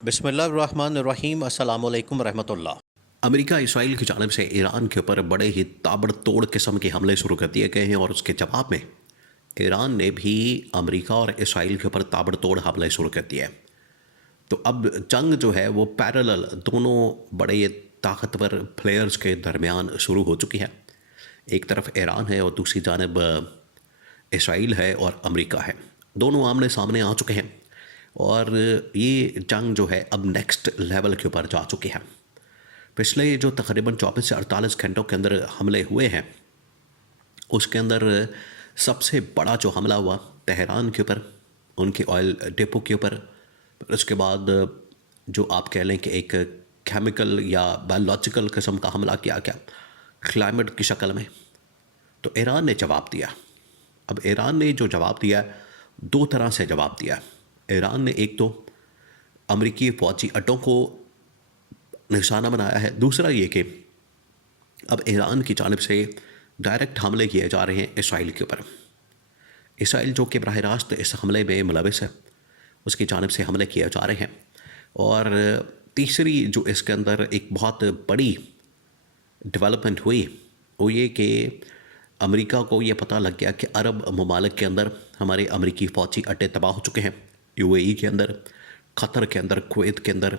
बिस्मिल्लाहिर्रहमानिर्रहीम अस्सलाम वालेकुम रहमतुल्लाह। अमेरिका इसराइल की जानिब से ईरान के ऊपर बड़े ही ताबड़तोड़ किस्म के हमले शुरू कर दिए गए हैं और उसके जवाब में ईरान ने भी अमेरिका और इसराइल के ऊपर ताबड़तोड़ हमले शुरू कर दिए। तो अब जंग जो है वो पैरेलल दोनों बड़े ताकतवर प्लेयर्स के दरमियान शुरू हो चुकी है। एक तरफ ईरान है और दूसरी जानब इसराइल है और अमेरिका है। दोनों आमने सामने आ चुके हैं और ये जंग जो है अब नेक्स्ट लेवल के ऊपर जा चुकी है। पिछले जो तकरीबन 24 से 48 घंटों के अंदर हमले हुए हैं उसके अंदर सबसे बड़ा जो हमला हुआ तेहरान के ऊपर, उनके ऑयल डिपो के ऊपर। उसके बाद जो आप कह लें कि एक केमिकल या बायोलॉजिकल किस्म का हमला किया गया क्लाइमेट की शक्ल में। तो ईरान ने जवाब दिया। अब ईरान ने जो जवाब दिया दो तरह से जवाब दिया। ईरान ने एक तो अमेरिकी फ़ौजी अड्डों को निशाना बनाया है, दूसरा ये कि अब ईरान की जानिब से डायरेक्ट हमले किए जा रहे हैं इसराइल के ऊपर। इसराइल जो कि बराह रास्त इस हमले में मुलविस है, उसकी जानिब से हमले किए जा रहे हैं। और तीसरी जो इसके अंदर एक बहुत बड़ी डेवलपमेंट हुई वो ये कि अमेरिका को ये पता लग गया कि अरब ममालिक के अंदर हमारे अमेरिकी फ़ौजी अड्डे तबाह हो चुके हैं। यूएई के अंदर, क़तर के अंदर, कुवैत के अंदर,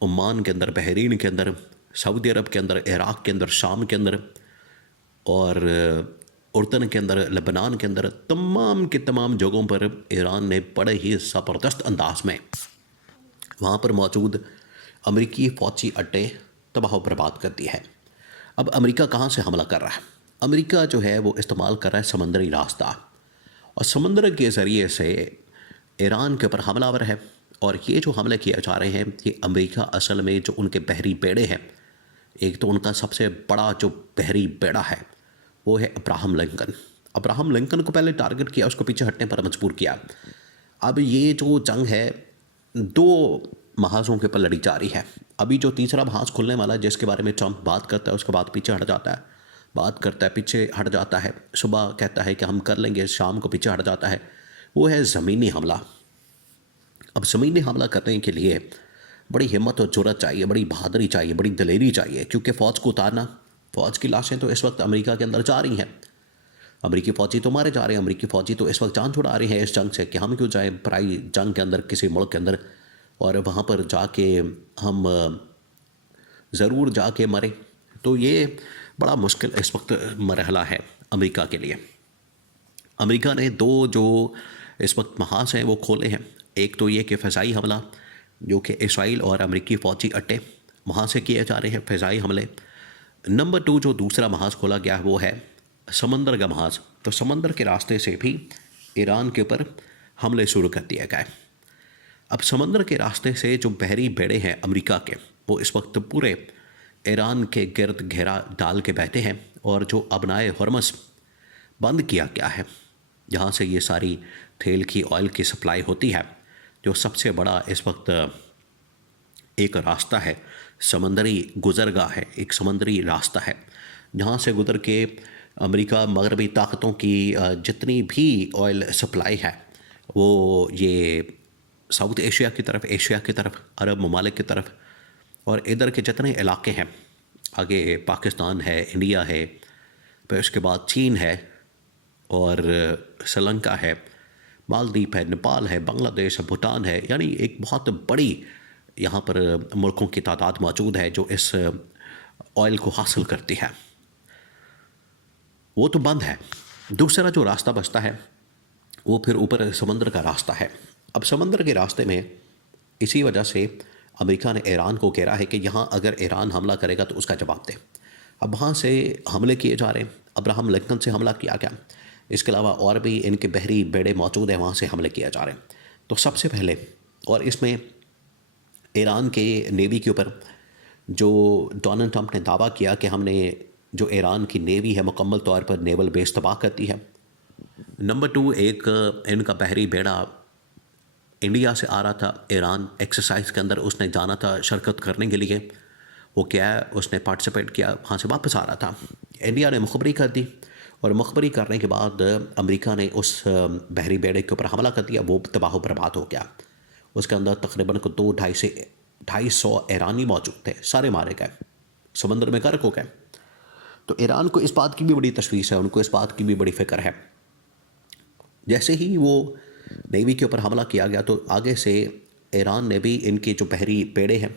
ओमान के अंदर, बहरीन के अंदर, सऊदी अरब के अंदर, इराक़ के अंदर, शाम के अंदर और उर्दन के अंदर, लेबनान के अंदर, तमाम के तमाम जगहों पर ईरान ने बड़े ही ज़बरदस्त अंदाज में वहाँ पर मौजूद अमेरिकी फ़ौजी अड्डे तबाह बर्बाद कर दिए हैं। अब अमेरिका कहाँ से हमला कर रहा है? अमेरिका जो है वो इस्तेमाल कर रहा है समंदरी रास्ता और समंदर के ज़रिए से ईरान के ऊपर हमलावर है। और ये जो हमले किए जा रहे हैं ये अमेरिका असल में जो उनके बहरी बेड़े हैं, एक तो उनका सबसे बड़ा जो बहरी बेड़ा है वो है अब्राहम लिंकन। अब्राहम लिंकन को पहले टारगेट किया, उसको पीछे हटने पर मजबूर किया। अब ये जो जंग है दो महाज़ों के ऊपर लड़ी जा रही है। अभी जो तीसरा महाज़ खुलने वाला है जिसके बारे में ट्रंप बात करता है उसके बाद पीछे हट जाता है, बात करता है पीछे हट जाता है, सुबह कहता है कि हम कर लेंगे, शाम को पीछे हट जाता है, वो है ज़मीनी हमला। अब ज़मीनी हमला करने के लिए बड़ी हिम्मत और जुर्रत चाहिए, बड़ी बहादुरी चाहिए, बड़ी दिलेरी चाहिए, क्योंकि फ़ौज को उतारना, फ़ौज की लाशें तो इस वक्त अमेरिका के अंदर जा रही हैं, अमेरिकी फ़ौजी तो मारे जा रहे हैं, अमेरिकी फ़ौजी तो इस वक्त जान छुड़ा रहे हैं इस जंग से कि हम क्यों जाएँ पराई जंग के अंदर किसी मुल्क के अंदर और वहाँ पर जाके हम ज़रूर जाके मरें। तो ये बड़ा मुश्किल इस वक्त मरहला है अमेरिका के लिए। अमेरिका ने दो जो इस वक्त महाज हैं वो खोले हैं। एक तो ये कि फ़िज़ाई हमला जो कि इसराइल और अमेरिकी फ़ौजी अड्डे वहाँ से किए जा रहे हैं फ़िज़ाई हमले। नंबर 2 जो दूसरा महाज खोला गया है वो है समंदर का महाज। तो समंदर के रास्ते से भी ईरान के ऊपर हमले शुरू कर दिए गए। अब समंदर के रास्ते से जो बहरी बेड़े हैं अमेरिका के वो इस वक्त पूरे ईरान के गिर्द घेरा डाल के बैठे हैं और जो अबनाए हरमस बंद किया गया है जहाँ से ये सारी तेल की ऑयल की सप्लाई होती है, जो सबसे बड़ा इस वक्त एक रास्ता है, समंदरी गुज़रगाह है, एक समंदरी रास्ता है जहाँ से गुज़र के अमेरिका मगरबी ताकतों की जितनी भी ऑयल सप्लाई है वो ये साउथ एशिया की तरफ, एशिया की तरफ, अरब ममालिक की तरफ और इधर के जितने इलाके हैं, आगे पाकिस्तान है, इंडिया है, फिर उसके बाद चीन है और श्रीलंका है, मालदीव है, नेपाल है, बांग्लादेश है, भूटान है, यानी एक बहुत बड़ी यहाँ पर मुल्कों की तादाद मौजूद है जो इस ऑयल को हासिल करती है। वो तो बंद है। दूसरा जो रास्ता बचता है वो फिर ऊपर समंदर का रास्ता है। अब समंदर के रास्ते में इसी वजह से अमेरिका ने ईरान को कह रहा है कि यहाँ अगर ईरान हमला करेगा तो उसका जवाब दे। अब वहाँ से हमले किए जा रहे हैं। अब्राहम लिंकन से हमला किया गया, इसके अलावा और भी इनके बहरी बेड़े मौजूद हैं, वहाँ से हमले किए जा रहे हैं। तो सबसे पहले और इसमें ईरान के नेवी के ऊपर जो डोनाल्ड ट्रंप ने दावा किया कि हमने जो ईरान की नेवी है मुकम्मल तौर पर नेवल बेस तबाह करती है। नंबर 2 एक इनका बहरी बेड़ा इंडिया से आ रहा था, ईरान एक्सरसाइज के अंदर उसने जाना था शिरकत करने के लिए, वो क्या है उसने पार्टिसिपेट किया, वहाँ से वापस आ रहा था। इंडिया ने मुखबरी कर दी और मुखबरी करने के बाद अमेरिका ने उस बहरी बेड़े के ऊपर हमला कर दिया, वो तबाह बर्बाद हो गया। उसके अंदर तकरीबन को 200-250 ईरानी मौजूद थे, सारे मारे गए, समंदर में गर्क हो गए। तो ईरान को इस बात की भी बड़ी तशवीश है, उनको इस बात की भी बड़ी फिक्र है। जैसे ही वो नेवी के ऊपर हमला किया गया तो आगे से ईरान ने भी इनके जो बहरी बेड़े हैं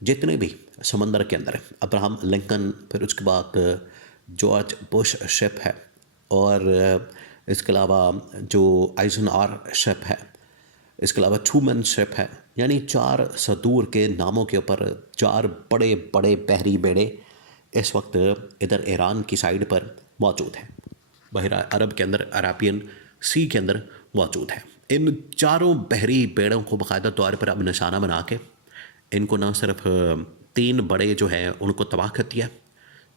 जितने भी समंदर के अंदर है, अब्राहम लिंकन, फिर उसके बाद जॉर्ज बुश शिप है, और इसके अलावा जो आइजनआर शिप है, इसके अलावा ट्रूमैन शिप है, यानी 4 सदूर के नामों के ऊपर 4 बड़े बड़े बहरी बेड़े इस वक्त इधर ईरान की साइड पर मौजूद हैं, बहरा अरब के अंदर, अराबियन सी के अंदर मौजूद है। इन चारों बहरी बेड़ों को बाकायदा तौर पर अब निशाना बना के इनको ना सिर्फ 3 बड़े जो हैं उनको तबाह कर दिया,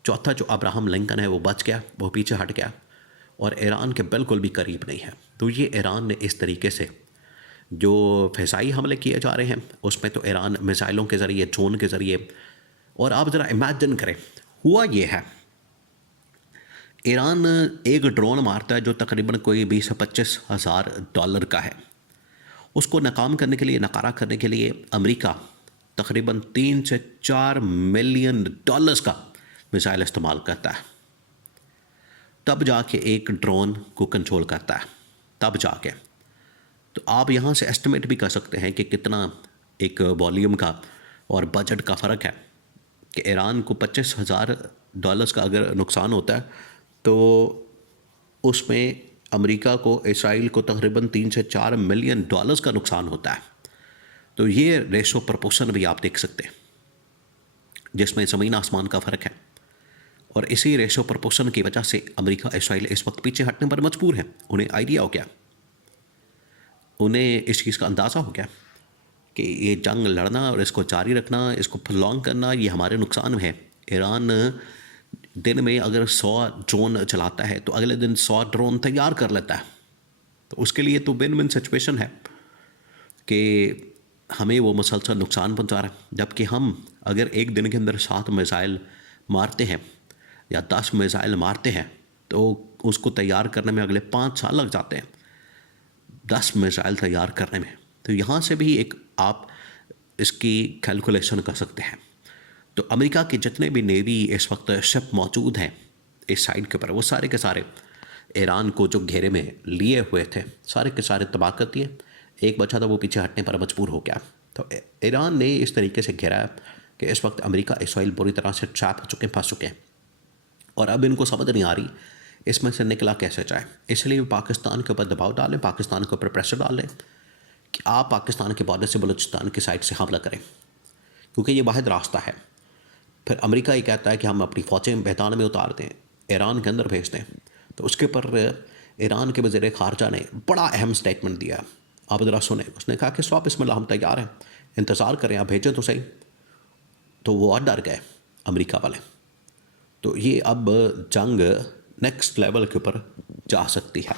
चौथा जो अब्राहम लिंकन है वो बच गया, वो पीछे हट गया और ईरान के बिल्कुल भी करीब नहीं है। तो ये ईरान ने इस तरीके से जो फ़िज़ाई हमले किए जा रहे हैं उसमें तो ईरान मिसाइलों के ज़रिए, ड्रोन के ज़रिए, और आप ज़रा इमेजिन करें, हुआ ये है ईरान एक ड्रोन मारता है जो तकरीबन कोई 20 से 25 हज़ार डॉलर का है, उसको नाकाम करने के लिए, नकारा करने के लिए अमेरिका तकरीबन 3 से 4 मिलियन डॉलर्स का मिसाइल इस्तेमाल करता है, तब जाके एक ड्रोन को कंट्रोल करता है, तब जाके। तो आप यहाँ से एस्टिमेट भी कर सकते हैं कि कितना एक वॉल्यूम का और बजट का फ़र्क है कि ईरान को 25,000 डॉलर्स का अगर नुकसान होता है तो उसमें अमेरिका को, इसराइल को तकरीबन 3 से 4 मिलियन डॉलर्स का नुकसान होता है। तो ये रेशो प्रपोर्शन भी आप देख सकते हैं जिसमें ज़मीन आसमान का फ़र्क है, और इसी रेशो प्रपोर्शन की वजह से अमेरिका, इसराइल इस वक्त पीछे हटने पर मजबूर है। उन्हें आइडिया हो गया, उन्हें इस चीज़ का अंदाज़ा हो गया कि ये जंग लड़ना और इसको जारी रखना, इसको प्रोलॉन्ग करना, ये हमारे नुकसान में है। ईरान दिन में अगर 100 ड्रोन चलाता है तो अगले दिन 100 ड्रोन तैयार कर लेता है। तो उसके लिए तो विन विन सिचुएशन है कि हमें वो मुसलसल नुकसान पहुंचा रहा है, जबकि हम अगर एक दिन के अंदर 7 मिसाइल मारते हैं या 10 मिसाइल मारते हैं तो उसको तैयार करने में अगले 5 साल लग जाते हैं 10 मिसाइल तैयार करने में। तो यहाँ से भी एक आप इसकी कैलकुलेशन कर सकते हैं। तो अमेरिका के जितने भी नेवी इस वक्त शिप मौजूद हैं इस साइड के ऊपर, वो सारे के सारे ईरान को जो घेरे में लिए हुए थे सारे के सारे तबाह कर दिए। एक बचा था वो पीछे हटने पर मजबूर हो गया। तो ईरान ने इस तरीके से घेरा है कि इस वक्त अमेरिका, इसराइल बुरी तरह से ट्रैप हो चुके हैं, फंस चुके हैं, और अब इनको समझ नहीं आ रही इसमें से निकला कैसे जाए। इसलिए पाकिस्तान के ऊपर दबाव डालें, पाकिस्तान के ऊपर प्रेशर डालें कि आप पाकिस्तान के बॉर्डर से बलूचिस्तान की साइड से हमला करें, क्योंकि ये वाहिद रास्ता है। फिर अमेरिका ये कहता है कि हम अपनी फ़ौजें मैदान में उतार दें, ईरान के अंदर भेज दें। तो उसके ऊपर ईरान के वज़ीर ख़ारजा ने बड़ा अहम स्टेटमेंट दिया, आप ज़रा सुने। उसने कहा कि स्वाब बिस्मिल्लाह, हम तैयार हैं, इंतज़ार करें, आप भेजें तो सही। तो वो और डर गए अमेरिका वाले। तो ये अब जंग नेक्स्ट लेवल के ऊपर जा सकती है।